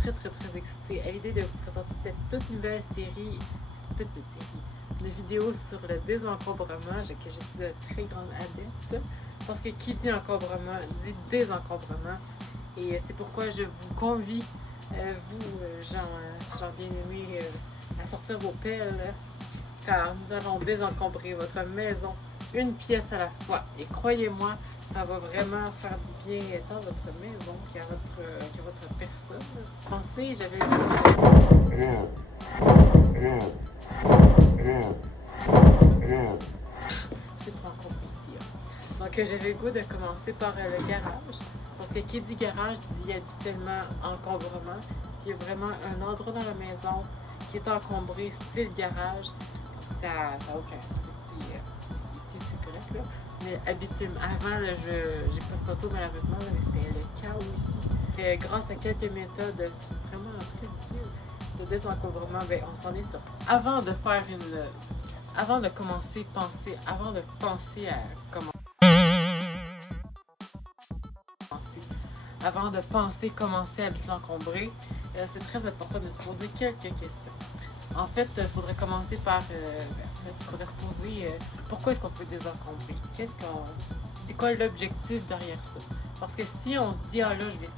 très excitée à l'idée de vous présenter cette toute nouvelle série, petite série de vidéos sur le désencombrement, que je suis un très grande adepte, parce que qui dit encombrement dit désencombrement. Et c'est pourquoi je vous convie, vous, gens bien-aimés, à sortir vos pelles, car nous allons désencombrer votre maison, une pièce à la fois. Et croyez-moi, ça va vraiment faire du bien dans votre maison qu'à votre personne. Pensez, j'avais c'est trop encombré ici. Donc j'avais le goût de commencer par le garage. Parce que qui dit garage dit habituellement encombrement. S'il y a vraiment un endroit dans la maison qui est encombré, c'est le garage. Ça n'a aucun sens. Ici c'est correct là. Mais habituellement, avant, j'ai pas de photo malheureusement, mais c'était le chaos ici. Et grâce à quelques méthodes vraiment très utiles de désencombrement, on s'en est sorti. Avant de penser à comment commencer à désencombrer, c'est très important de se poser quelques questions. En fait, il faudrait commencer par se poser pourquoi est-ce qu'on peut désencombrer? C'est quoi l'objectif derrière ça? Parce que si on se dit, ah là, je vais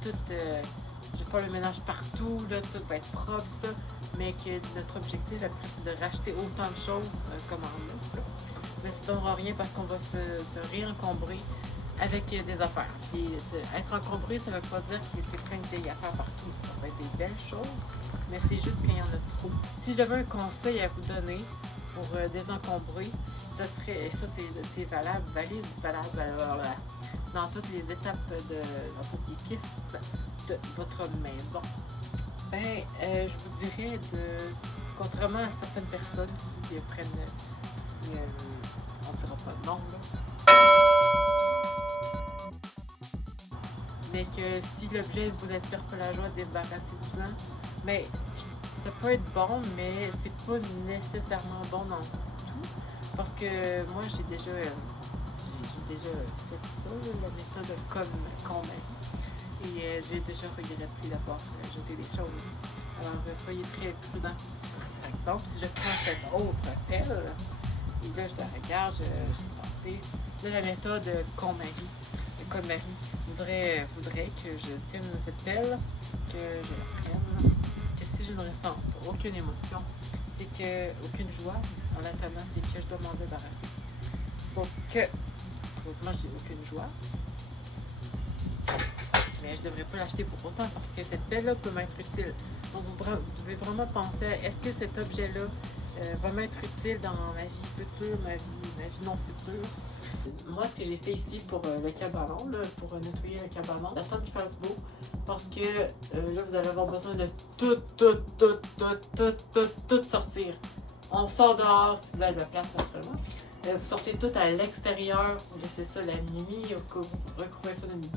faire le ménage partout, là, tout va être propre, ça, mais que notre objectif après, c'est de racheter autant de choses comme en neuf, mais ça ne donnera rien parce qu'on va se réencombrer avec des affaires. Et être encombré, ça ne veut pas dire que c'est plein de vieilles affaires partout. Ça peut être des belles choses, mais c'est juste qu'il y en a trop. Si j'avais un conseil à vous donner pour désencombrer, ça serait, ça c'est valable dans toutes les étapes dans toutes les pièces de votre maison. Je vous dirais contrairement à certaines personnes qui prennent, on ne dira pas de nom, là, mais que si l'objet ne vous inspire pas la joie, débarrassez-vous-en. Mais ça peut être bon, mais c'est pas nécessairement bon dans tout. Parce que moi, j'ai déjà fait ça, la méthode comme et j'ai déjà regretté d'avoir jeté des choses. Alors, soyez très prudents. Par exemple, si je prends cette autre pelle, et là, je la regarde, je suis tentée de la méthode Marie voudrait que je tienne cette pelle, que je la prenne, que si je ne ressens aucune émotion, aucune joie en la tenant, c'est que je dois m'en débarrasser. Sauf que, moi, j'ai aucune joie, mais je ne devrais pas l'acheter pour autant parce que cette pelle-là peut m'être utile. Donc, vous devez vraiment penser à est-ce que cet objet-là va m'être utile dans ma vie future, ma vie non future. Moi, ce que j'ai fait ici pour le cabanon, pour nettoyer le cabanon, j'attends qu'il fasse beau parce que là, vous allez avoir besoin de tout sortir. On sort dehors si vous avez de la place, naturellement. Vous sortez tout à l'extérieur, vous laissez ça la nuit, ou que vous recouvrez ça de nuit.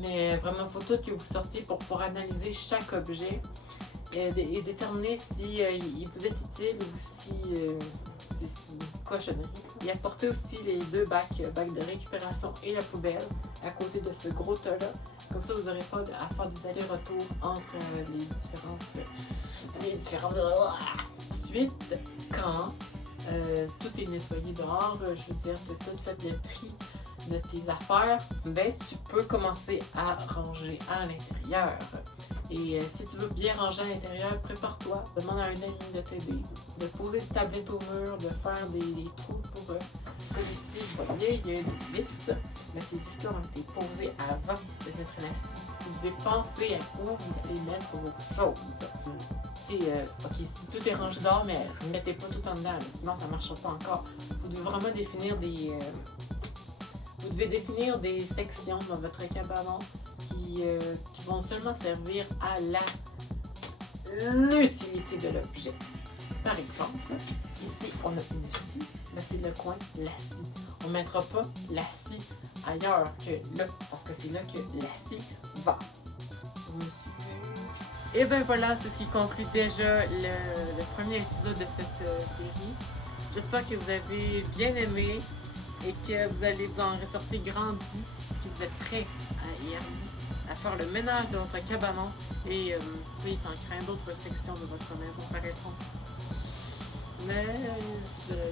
Mais vraiment, il faut tout que vous sortiez pour pouvoir analyser chaque objet et déterminer si il vous est utile ou si c'est une cochonnerie. Et apportez aussi les deux bacs de récupération et la poubelle à côté de ce gros tas-là. Comme ça, vous n'aurez pas à faire des allers-retours entre les différentes. Ensuite, quand tout est nettoyé dehors, je veux dire, tu as tout fait le tri de tes affaires, tu peux commencer à ranger à l'intérieur. Et si tu veux bien ranger à l'intérieur, prépare-toi, demande à un ami de t'aider, de poser des tablettes au mur, de faire des trous pour ici. Vous voyez, il y a des vis, mais ces vis-là ont été posées avant de mettre l'assis. Vous devez penser à où vous allez mettre vos choses. Ok, si tout est rangé dehors, mais ne mettez pas tout en dedans, sinon ça ne marchera pas encore. Vous devez vraiment définir des sections dans votre cabanon qui vont seulement servir à l'utilité de l'objet. Par exemple, ici, on a une scie, mais c'est le coin la scie. On ne mettra pas la scie ailleurs que là, parce que c'est là que la scie va. Vous me suivez? Et bien voilà, c'est ce qui conclut déjà le premier épisode de cette série. J'espère que vous avez bien aimé et que vous allez vous en ressortir grandi, que vous êtes prêts et hardi à faire le ménage de votre cabanon et en créant d'autres sections de votre maison paraîtront. Mais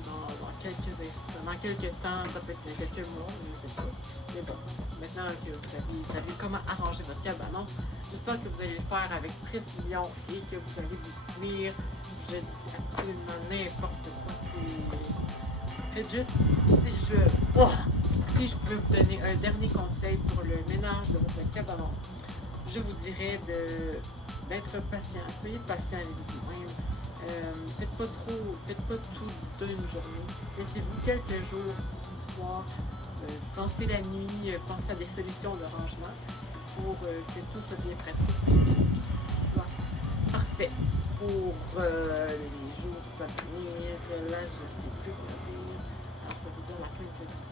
dans quelques instants, dans quelques temps, ça peut être quelques mois, je ne sais pas. Mais bon, maintenant que vous savez comment arranger votre cabanon, j'espère que vous allez le faire avec précision et que vous allez vous souvenir. Je dis absolument n'importe quoi. Faites juste, si je peux vous donner un dernier conseil pour le ménage de votre cabanon, je vous dirais d'être patient. Soyez patient avec vous-même. Faites pas tout d'une journée. Laissez-vous quelques jours pour pouvoir penser la nuit, penser à des solutions de rangement pour que tout soit bien pratique et que tout soit parfait pour les jours à venir. Là, je ne sais plus quoi dire. Alors, ça veut dire la fin de cette vidéo.